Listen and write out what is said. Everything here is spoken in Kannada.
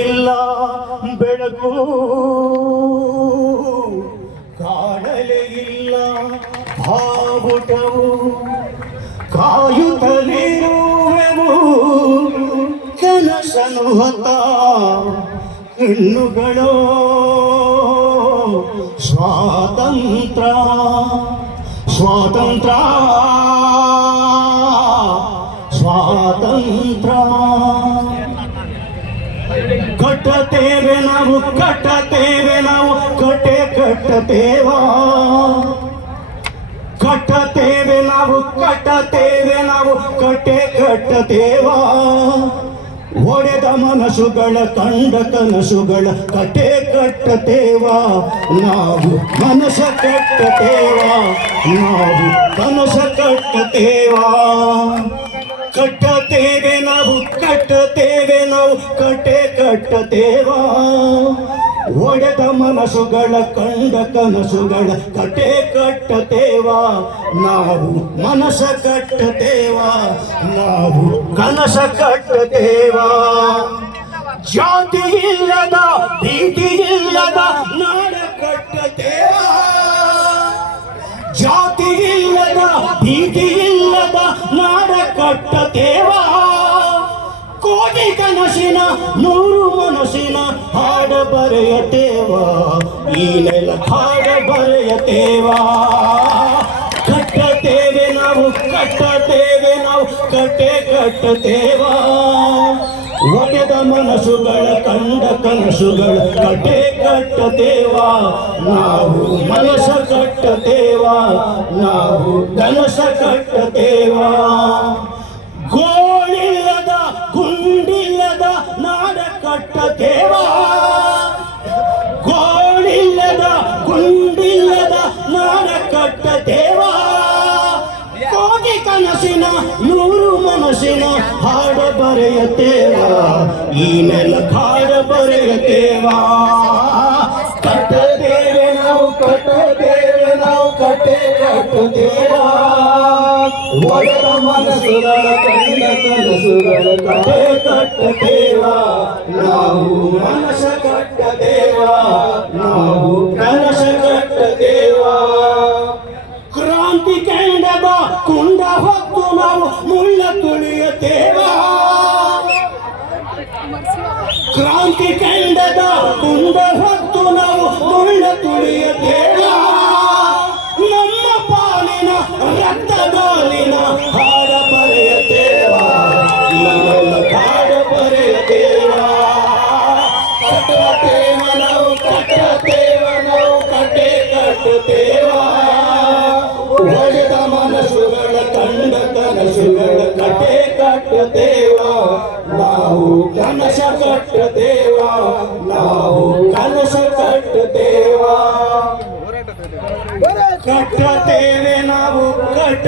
ಇಲ್ಲ ಬೆಳಕು ಕಾಣಲೇ ಇಲ್ಲ ಭಾವುಟವು ಕಾಯುತ್ತಲಿರುವೆವು ಕನಸನು ಹೊತ್ತ ಹೆಣ್ಣುಗಳು ಸ್ವಾತಂತ್ರ್ಯ ಸ್ವಾತಂತ್ರ್ಯ ಸ್ವಾತಂತ್ರ್ಯ ಕಟ್ಟತೇವೆ ನಾವು ಕಟ್ಟತೇವೆ ನಾವು ಕಟ್ಟೆ ಕಟ್ಟತೇವ ಕಟ್ಟತೇವೆ ನಾವು ಕಟ್ಟತೇವೆ ನಾವು ಕಟ್ಟೆ ಕಟ್ಟತೇವ ಒಡೆದ ಮನಸ್ಸುಗಳ ಕಂಡ ಕನಸುಗಳ ಕಟ್ಟೆ ಕಟ್ಟತೇವ ನಾವು ಮನಸ್ಸ ಕಟ್ಟತೇವ ನಾವು ಕನಸ ಕಟ್ಟತೇವ ಕಟ್ಟತೇವೆ ನಾವು ಕಟ್ಟತೇವೆ ನಾವು ಕಟ್ಟೆ ಕಟ್ಟತೇವ ಒಡೆದ ಮನಸ್ಸುಗಳ ಕಂಡ ಕನಸುಗಳ ಕಟ್ಟೆ ಕಟ್ಟತೇವ ನಾವು ಮನಸ್ಸ ಕಟ್ಟತೇವ ನಾವು ಕನಸ ಕಟ್ಟತೇವ ಜಾತಿ ಇಲ್ಲದ ಭೀತಿ ಇಲ್ಲದ ನಾಡ ಕಟ್ಟತೇವ ಜಾತಿ ಇಲ್ಲದ ಭೀತಿ ಇಲ್ಲದ ನಾಡ ಕಟ್ಟತೇವ ಕೋಟಿ ಕನಸಿನ ನೂರು ಮನಸ್ಸಿನ ಹಾಡ ಬರೆಯತೇವ ಈ ನೆಲ ಹಾಡ ಬರೆಯತೇವ ಕಟ್ಟತೇವೆ ನಾವು ಕಟ್ಟತೇವೆ ನಾವು ಕಟ್ಟೆ ಕಟ್ಟತೇವ ಒಡೆದ ಮನಸ್ಸುಗಳ ಕಂಡ ಕನಸುಗಳ ಕಟ್ಟೆ ಕಟ್ಟತೇವ ನಾವು ಮನಸ್ಸ ಕಟ್ಟತೇವ ನಾವು ಕನಸ ಕಟ್ಟತೇವ ಗೋಳಿಲ್ಲದ ಗುಂಡಿಲ್ಲದ ನಾಡ ಕಟ್ಟತೇವ ಗೋಳಿಲ್ಲದ ಗುಂಡಿಲ್ಲದ ನಾಡ ಕಟ್ಟತೇವ ಕೋಟಿ ಕನಸಿನ ನೂರು ಮನಸ್ಸಿನ ಹಾಡ ಬರೆಯತೇವ ಈ ನೆಲ ಹಾಡ ಬರೆಯತೇವ ಕಟ್ಟತೇವೆ ನಾವು ಕಟ್ಟತೇವೆ ನಾವು ಕಟ್ಟೆ ಕಟ್ಟತೇವ ಒಡೆದ ಮನಸ್ಸುಗಳ ಕಂಡ ಕನಸುಗಳ ಕಟ್ಟೆ ಕಟ್ಟತೇವ ನಾವು ಮನಸ್ಸ ಕಟ್ಟತೇವ ನಾವು ಕನಸ ಕಟ್ಟತೇವ ಕ್ರಾಂತಿ ಕೆಂಡದ ಕುಂಡ ಹೊತ್ತು ನಾವು ಮುಳ್ಳ ತುಳಿಯತೇವ ಕ್ರಾಂತಿ ಕೆಂಡದ ಕುಂಡ ಹೊತ್ತು ನಾವು ಮುಳ್ಳ ತುಳಿಯತೇವ ನಮ್ಮ ಪಾಲಿನ ರಕ್ತದಾಲಿನ ಹಾಡ ಬರೆಯತೇವ ನಮ್ಮ ಹಾಡ ಬರೆಯತೇವ ಕಟ್ಟತೇವ ನಾವು ಕಟ್ಟತೇವ ನಾವು ಕಟ್ಟೆ ಕಟ್ಟತೇವ ಒಡೆದ ಮನಸ್ಸುಗಳ ಕಂಡ ಕನಸುಗಳ ಕಟ್ಟೆ ಕಟ್ಟತೇವ ನಾವು ಕನಸ ಕಟ್ಟತೇವ ನಾವು ಕನಸ ಕಟ್ಟತೇವ ಕಟ್ಟತೇವೆ ನಾವು ಕಟ್ಟ